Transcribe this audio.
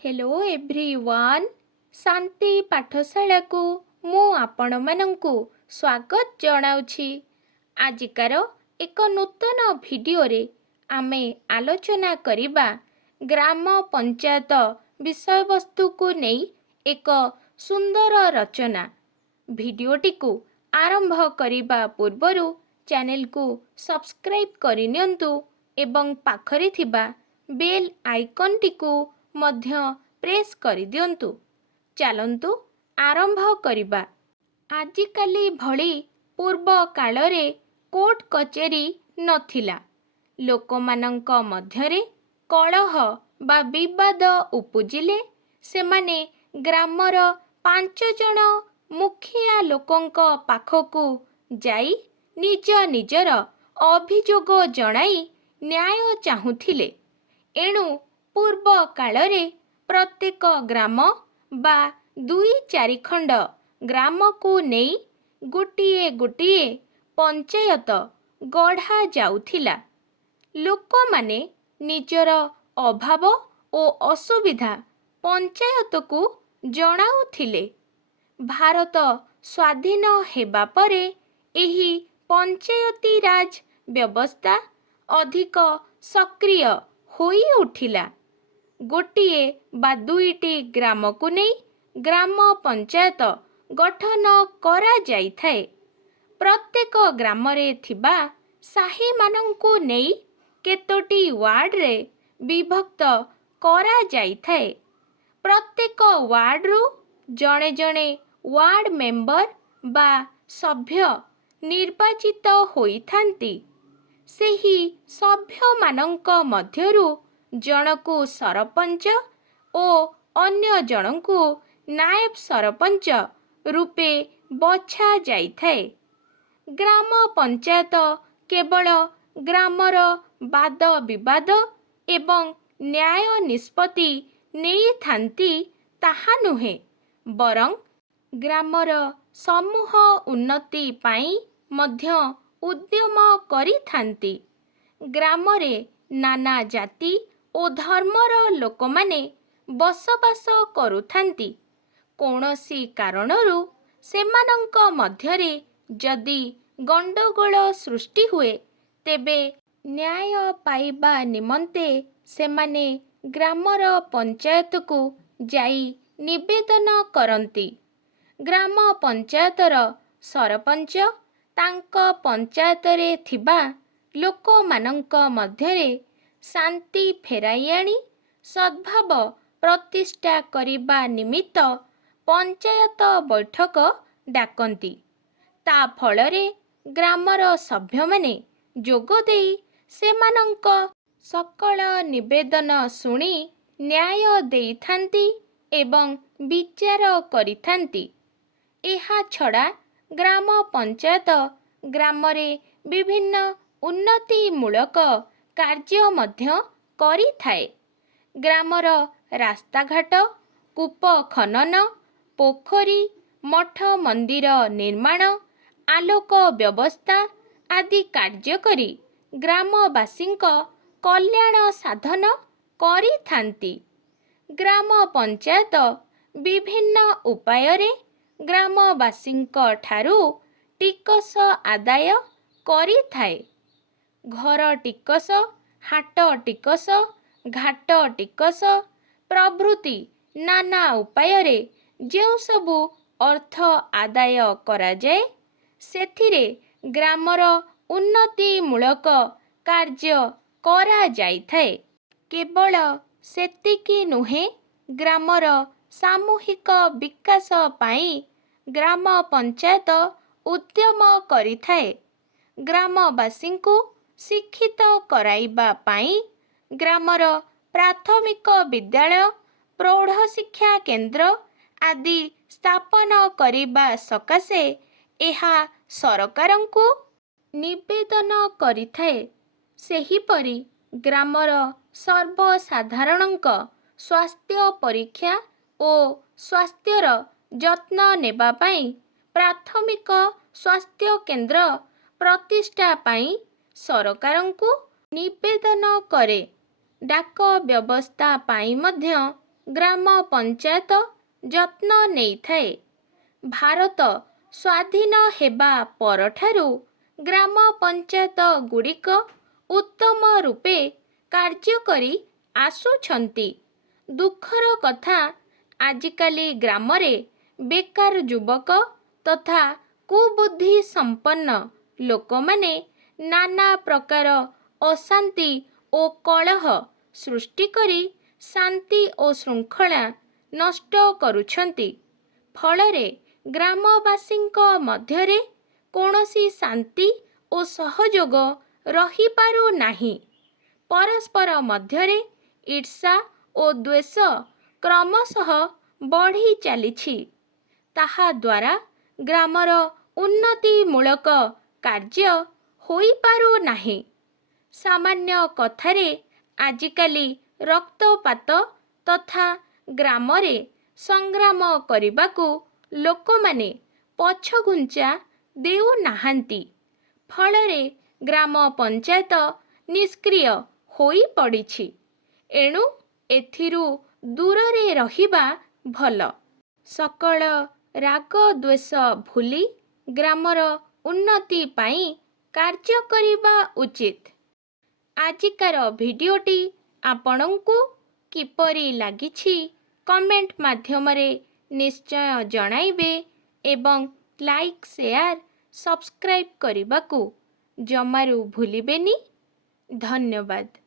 Hello everyone शांति पाठशाला को मु आपण मानंकु स्वागत जनाउछि। आजिकार एक नूतन भिडियो रे आमे आलोचना करिबा ग्राम पंचायत विषय वस्तु को नहीं एक सुंदर रचना। भिडियोटी को आरंभ करिबा पूर्वरु चैनल को सब्सक्राइब करिनियंतु एवं पाखरे थिबा बेल आइकन टी को मध्य प्रेस करि दियंतु। चलंतु आरंभ करिबा। आजिकाली भली पूर्व कालरे कोर्ट कचेरी नथिला। लोकमानंक मध्यरे कलह बा विवाद उपुजिले सेमाने ग्रामर 5 जण मुखिया लोकंक पाखकु जाई निज निजर अभियोग जणाई न्याय चाहुथिले। एणु पूर्व कालरे प्रत्येक ग्राम बा 2-4 खंड ग्राम को नहीं गोटिए गोटिए पंचायत गढ़ा जाउथिला। लोक माने निजर अभाव ओ असुविधा पंचायत को जणाउथिले। भारत स्वाधीन हेबा परे एही पंचायती राज व्यवस्था अधिक सक्रिय होई उठिला। गोटिए बा 2टी ग्राम को नहीं ग्राम पंचायत गठन करा जाई थाए। प्रत्येक ग्राम रे थिबा साही मानंकु नहीं केतोटी वार्ड रे विभक्त करा जाई थाए। प्रत्येक वार्ड रु जणे जणे वार्ड मेंबर बा सभ्य निर्वाचित होइथांती। सेही सभ्य मानंक मध्यरु जणकु सरपंच ओ अन्य जणकु नायब सरपंच रूपे बछा जाइथाए। ग्राम पंचायत केवल ग्रामर वाद विवाद एवं न्याय निष्पत्ति नेई थांती ताहा नुहे, बरं ग्रामर समूह उन्नति पाई मध्य उद्यम करी थांती। ग्रामरे नाना जाति ओ धर्मर लोकमाने बसवास करुथांती। कोनोसी कारणरु सेमानंक मध्यरे जदि गंडगोल सृष्टि हुए तेबे न्याय पाइबा निमंते सेमाने ग्रामर पंचायत को जाई निवेदन करंती। ग्राम पंचायतर सरपंच तांक पंचायत रे थिबा लोकमानंक मध्यरे शांति फेराई आनी सद्भाव प्रतिष्ठा करिबा निमित्त पंचायत बैठक डाकंती। ता फलरे ग्रामर सभ्य माने जोग देई सेमानंक सकल निवेदन सुनी न्याय देइथांती एवं विचार करिथांती। एहा छड़ा ग्राम पंचायत ग्रामरे विभिन्न उन्नतिमूलक कार्य मध्य करि थाए। ग्रामर रास्ताघाट, कूप खनन, पोखरी, मठ मंदिर निर्माण, आलोक व्यवस्था आदि कार्य करी ग्रामवासींक कल्याण साधन करि थांती। ग्राम पंचायत विभिन्न उपाୟରେ ग्रामवासींक ठारू टिकस आदाय करि थाए। घर टिकस, हाट टिकस, घाट टिकस प्रभृति नाना उपाୟରେ जेउ सबु अर्थ आदाय करा जाए सेथिरे ग्रामर उन्नतिमूलक कार्य करा जाइथाए। केवल सेतिकी नुहे, ग्रामर सामूहिक विकास पाई ग्राम पंचायत उद्यम करिथाए। ग्रामवासींकु शिक्षित कराइबा पाई ग्रामर प्राथमिक विद्यालय, प्रौढ़ शिक्षा केंद्र आदि स्थापन करिबा सकाशे एहा सरकारंकु निवेदन करिथाए। सेहीपरि ग्रामर सर्वसाधारणंक स्वास्थ्य परीक्षा ओ स्वास्थ्यर जत्न नेबा पाई प्राथमिक स्वास्थ्य केंद्र प्रतिष्ठा पाई सरकारंकु निवेदन करे। डाक व्यवस्था पाई मध्य ଗ୍ରାମ ପଞ୍ଚାୟତ ଯତ୍ନ ନେଇଥାଏ। ଭାରତ ସ୍ୱାଧୀନ ହେବା ପରଠାରୁ ଗ୍ରାମ ପଞ୍ଚାୟତ ଗୁଡ଼ିକ ଉତ୍ତମ ରୂପେ କାର୍ଯ୍ୟ କରି ଆସୁଛନ୍ତି। ଦୁଃଖର କଥା, ଆଜିକାଲି ଗ୍ରାମରେ ବେକାର ଯୁବକ ତଥା କୁବୁଦ୍ଧି ସମ୍ପନ୍ନ ଲୋକମାନେ ନାନା ପ୍ରକାର ଅଶାନ୍ତି ଓ କଳହ ସୃଷ୍ଟି କରି ଶାନ୍ତି ଓ ଶୃଙ୍ଖଳା ନଷ୍ଟ କରୁଛନ୍ତି। ଫଳରେ ଗ୍ରାମବାସୀଙ୍କ ମଧ୍ୟରେ କୌଣସି ଶାନ୍ତି ଓ ସହଯୋଗ ରହିପାରୁନାହିଁ। ପରସ୍ପର ମଧ୍ୟରେ ଈର୍ଷା ଓ ଦ୍ୱେଷ କ୍ରମଶଃ ବଢ଼ି ଚାଲିଛି। ତାହାଦ୍ୱାରା ଗ୍ରାମର ଉନ୍ନତିମୂଳକ କାର୍ଯ୍ୟ ହୋଇପାରୁନାହିଁ। ସାମାନ୍ୟ କଥାରେ ଆଜିକାଲି ରକ୍ତପାତ ତଥା ଗ୍ରାମରେ ସଂଗ୍ରାମ କରିବାକୁ ଲୋକମାନେ ପଛଘୁଞ୍ଚା ଦେଉନାହାନ୍ତି। ଫଳରେ ଗ୍ରାମ ପଞ୍ଚାୟତ ନିଷ୍କ୍ରିୟ ହୋଇପଡ଼ିଛି। ଏଣୁ ଏଥିରୁ ଦୂରରେ ରହିବା ଭଲ। ସକଳ ରାଗ ଦ୍ୱେଷ ଭୁଲି ଗ୍ରାମର ଉନ୍ନତି ପାଇଁ କାର୍ଯ୍ୟ କରିବା ଉଚିତ। ଆଜିକାର ଭିଡ଼ିଓଟି ଆପଣଙ୍କୁ କିପରି ଲାଗିଛି କମେଣ୍ଟ ମାଧ୍ୟମରେ ନିଶ୍ଚୟ ଜଣାଇବେ ଏବଂ ଲାଇକ୍, ସେୟାର, ସବସ୍କ୍ରାଇବ୍ କରିବାକୁ ଜମାରୁ ଭୁଲିବେନି। ଧନ୍ୟବାଦ।